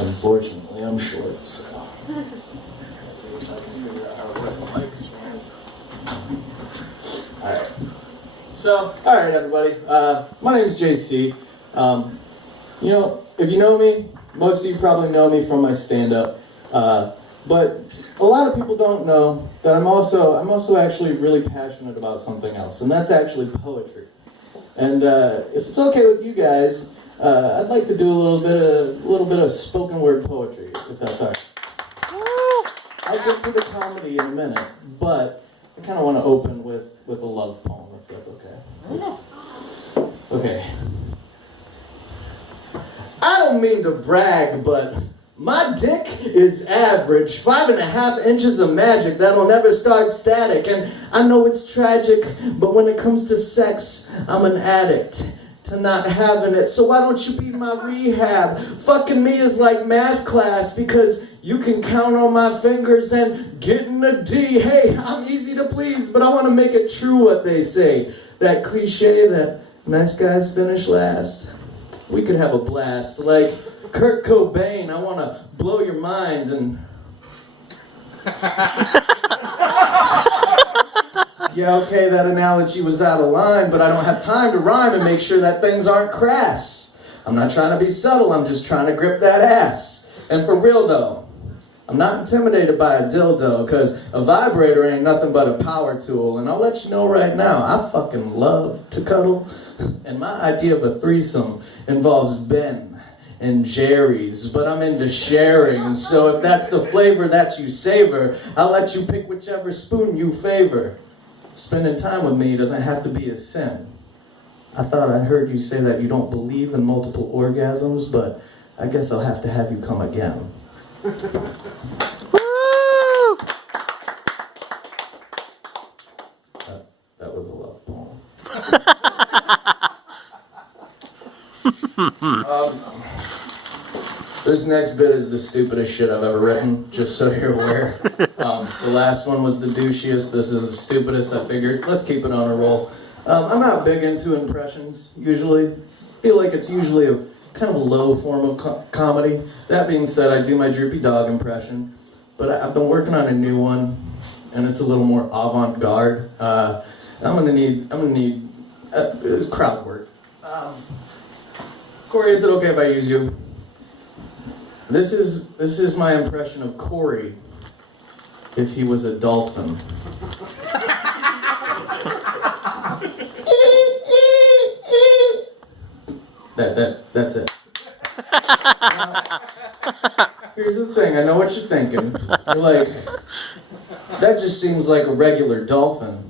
Unfortunately, I'm short, so. Alright. So, alright everybody. My name is JC. If you know me, most of you probably know me from my stand-up. But a lot of people don't know that I'm also actually really passionate about something else, and that's actually poetry. And if it's okay with you guys, I'd like to do a little bit of spoken word poetry, if that's all right. I'll get to the comedy in a minute, but I kind of want to open with a love poem, if that's okay. Okay. I don't mean to brag, but my dick is average. 5.5 inches of magic that'll never start static. And I know it's tragic, but when it comes to sex, I'm an addict to not having it. So why don't you be my rehab? Fucking me is like math class because you can count on my fingers and getting a D. Hey, I'm easy to please, but I want to make it true what they say. That cliche that nice guys finish last. We could have a blast. Like Kurt Cobain, I want to blow your mind and... Yeah, okay, that analogy was out of line, but I don't have time to rhyme and make sure that things aren't crass. I'm not trying to be subtle, I'm just trying to grip that ass. And for real though, I'm not intimidated by a dildo, because a vibrator ain't nothing but a power tool. And I'll let you know right now, I fucking love to cuddle. And my idea of a threesome involves Ben and Jerry's, but I'm into sharing. So if that's the flavor that you savor, I'll let you pick whichever spoon you favor. Spending time with me doesn't have to be a sin. I thought I heard you say that you don't believe in multiple orgasms, but I guess I'll have to have you come again. Woo! That was a love poem. This next bit is the stupidest shit I've ever written, just so you're aware. The last one was the douchiest. This is the stupidest. I figured, let's keep it on a roll. I'm not big into impressions, usually. I feel like it's usually a kind of a low form of comedy. That being said, I do my droopy dog impression, but I've been working on a new one, and it's a little more avant-garde. I'm gonna need crowd work. Corey, is it okay if I use you? This is my impression of Corey if he was a dolphin. That's it. Now, here's the thing, I know what you're thinking. You're like, that just seems like a regular dolphin.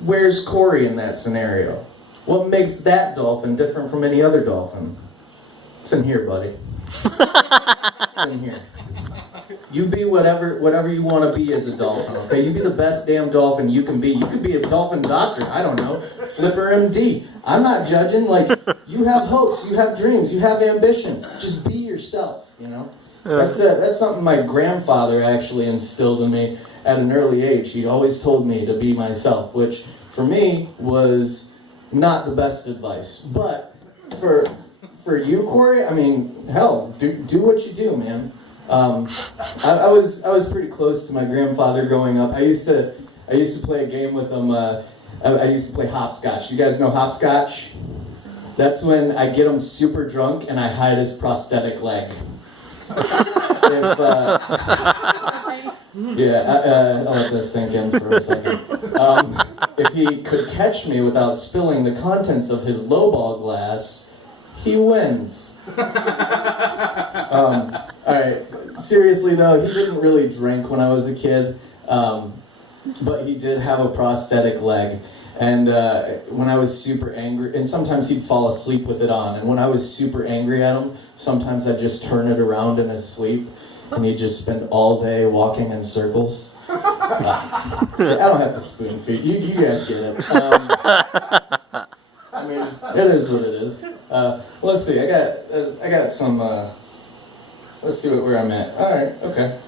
Where's Corey in that scenario? What makes that dolphin different from any other dolphin? It's in here, buddy. It's in here. You be whatever you want to be as a dolphin, okay? You be the best damn dolphin you can be. You could be a dolphin doctor, I don't know. Flipper MD. I'm not judging, like, you have hopes, you have dreams, you have ambitions. Just be yourself, you know? That's something my grandfather actually instilled in me at an early age. He always told me to be myself, which for me was not the best advice. But for you, Corey, I mean, hell, do what you do, man. I was pretty close to my grandfather growing up. I used to play a game with him. I used to play hopscotch. You guys know hopscotch? That's when I get him super drunk and I hide his prosthetic leg. I'll let this sink in for a second. If he could catch me without spilling the contents of his lowball glass, he wins. Alright, seriously though, he didn't really drink when I was a kid, but he did have a prosthetic leg. And when I was super angry, and sometimes he'd fall asleep with it on, and when I was super angry at him, sometimes I'd just turn it around in his sleep, and he'd just spend all day walking in circles. I don't have to spoon feed, you guys get it. I mean, it is what it is. Let's see, I got some, let's see where I'm at. Alright, okay.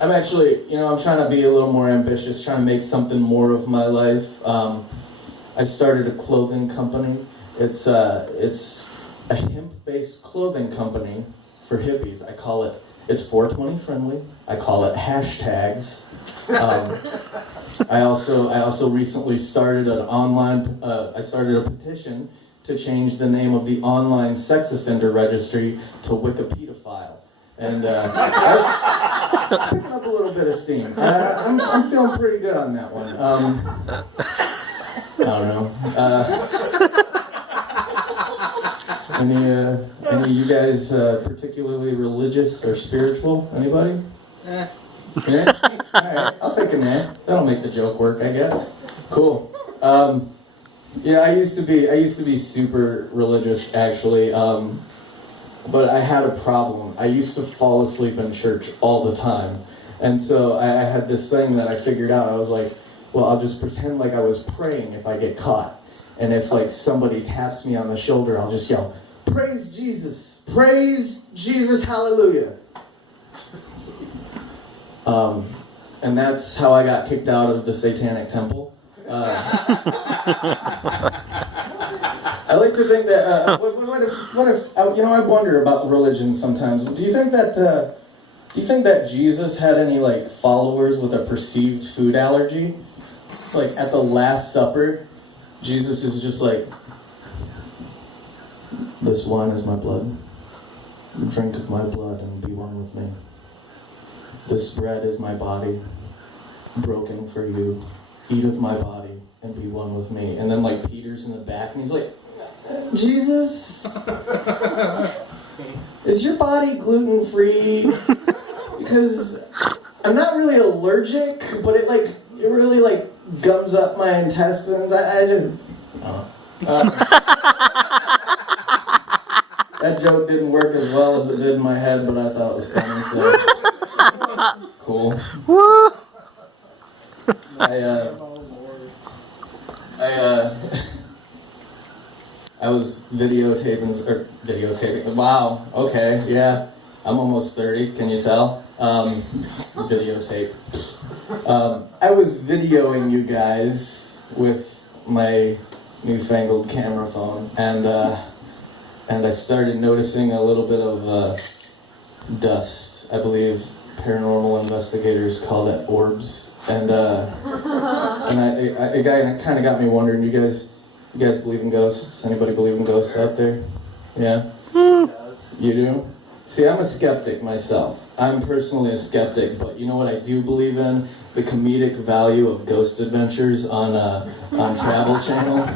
I'm actually, I'm trying to be a little more ambitious, trying to make something more of my life. I started a clothing company. It's a hemp-based clothing company for hippies. I call it, it's 420 friendly. I call it hashtags. I also recently started I started a petition to change the name of the online sex offender registry to Wikipedophile. And I was picking up a little bit of steam. I'm feeling pretty good on that one. I don't know. Any of you guys particularly religious or spiritual? Anybody? Yeah? Alright, I'll take a nap. That'll make the joke work, I guess. Cool. Yeah, I used to be super religious, actually. But I had a problem. I used to fall asleep in church all the time. And so I had this thing that I figured out. I was like, well, I'll just pretend like I was praying if I get caught. And if like somebody taps me on the shoulder, I'll just yell, "Praise Jesus! Praise Jesus! Hallelujah!" And that's how I got kicked out of the Satanic Temple. I like to think that, what if I wonder about religion sometimes. Do you think that Jesus had any, like, followers with a perceived food allergy? Like, at the Last Supper, Jesus is just like, "This wine is my blood. Drink of my blood and be one with me. This bread is my body, broken for you. Eat of my body and be one with me." And then, like, Peter's in the back, and he's like, "Jesus, is your body gluten-free? Because I'm not really allergic, but it really, like, gums up my intestines. I just..." That joke didn't work as well as it did in my head, but I thought it was funny, so... Cool. I was videotaping. Wow. Okay. Yeah. I'm almost 30. Can you tell? Videotape. I was videoing you guys with my newfangled camera phone, and I started noticing a little bit of dust. I believe paranormal investigators call that orbs, and it kind of got me wondering. You guys believe in ghosts? Anybody believe in ghosts out there? Yeah? You do? See, I'm a skeptic myself. I'm personally a skeptic, but you know what I do believe in? The comedic value of Ghost Adventures on Travel Channel.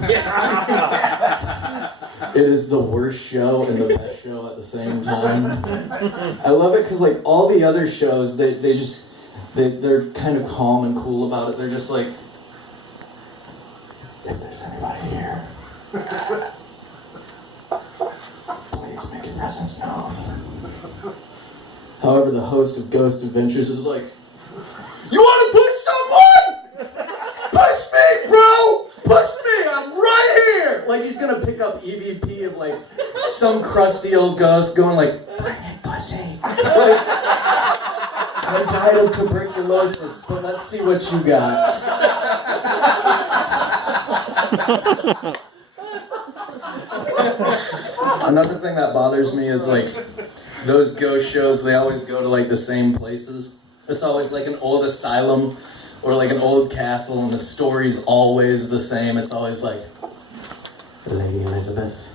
It is the worst show and the best show at the same time. I love it because, like, all the other shows, they're kind of calm and cool about it. They're just like, "If there's anybody here, please make your presence known." However, the host of Ghost Adventures is like, "You want to push someone? Push me, bro! Push me! I'm right here!" Like he's gonna pick up EVP of like some crusty old ghost going like, "Bring it, pussy." Like, "I died of tuberculosis, but let's see what you got." Another thing that bothers me is like those ghost shows, they always go to like the same places. It's always like an old asylum or like an old castle, and the story's always the same. It's always like, Lady Elizabeth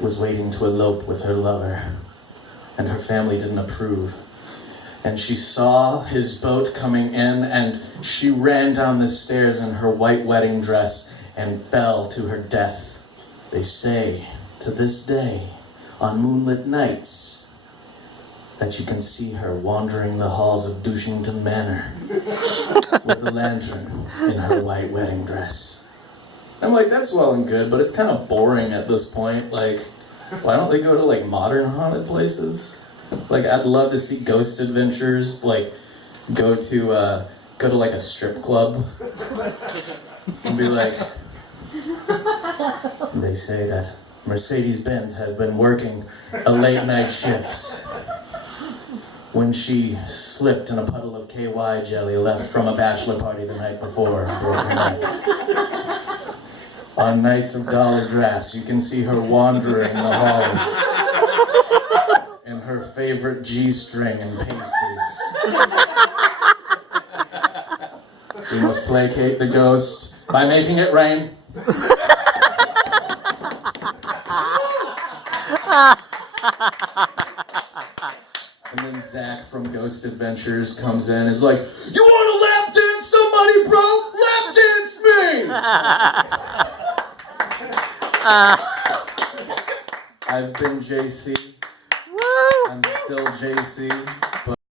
was waiting to elope with her lover, and her family didn't approve. And she saw his boat coming in, and she ran down the stairs in her white wedding dress and fell to her death. They say, to this day, on moonlit nights, that you can see her wandering the halls of Douchington Manor with a lantern in her white wedding dress. I'm like, that's well and good, but it's kind of boring at this point. Like, why don't they go to like modern haunted places? Like, I'd love to see Ghost Adventures, like, go to like a strip club and be like, they say that Mercedes-Benz had been working a late night shift when she slipped in a puddle of KY jelly left from a bachelor party the night before and broke her neck. On nights of dollar drafts, you can see her wandering the halls her favorite G-string and pasties. We must placate the ghost by making it rain. And then Zach from Ghost Adventures comes in and is like, "You want to lap dance somebody, bro? Lap dance me!" I've been JC. I'm still JC.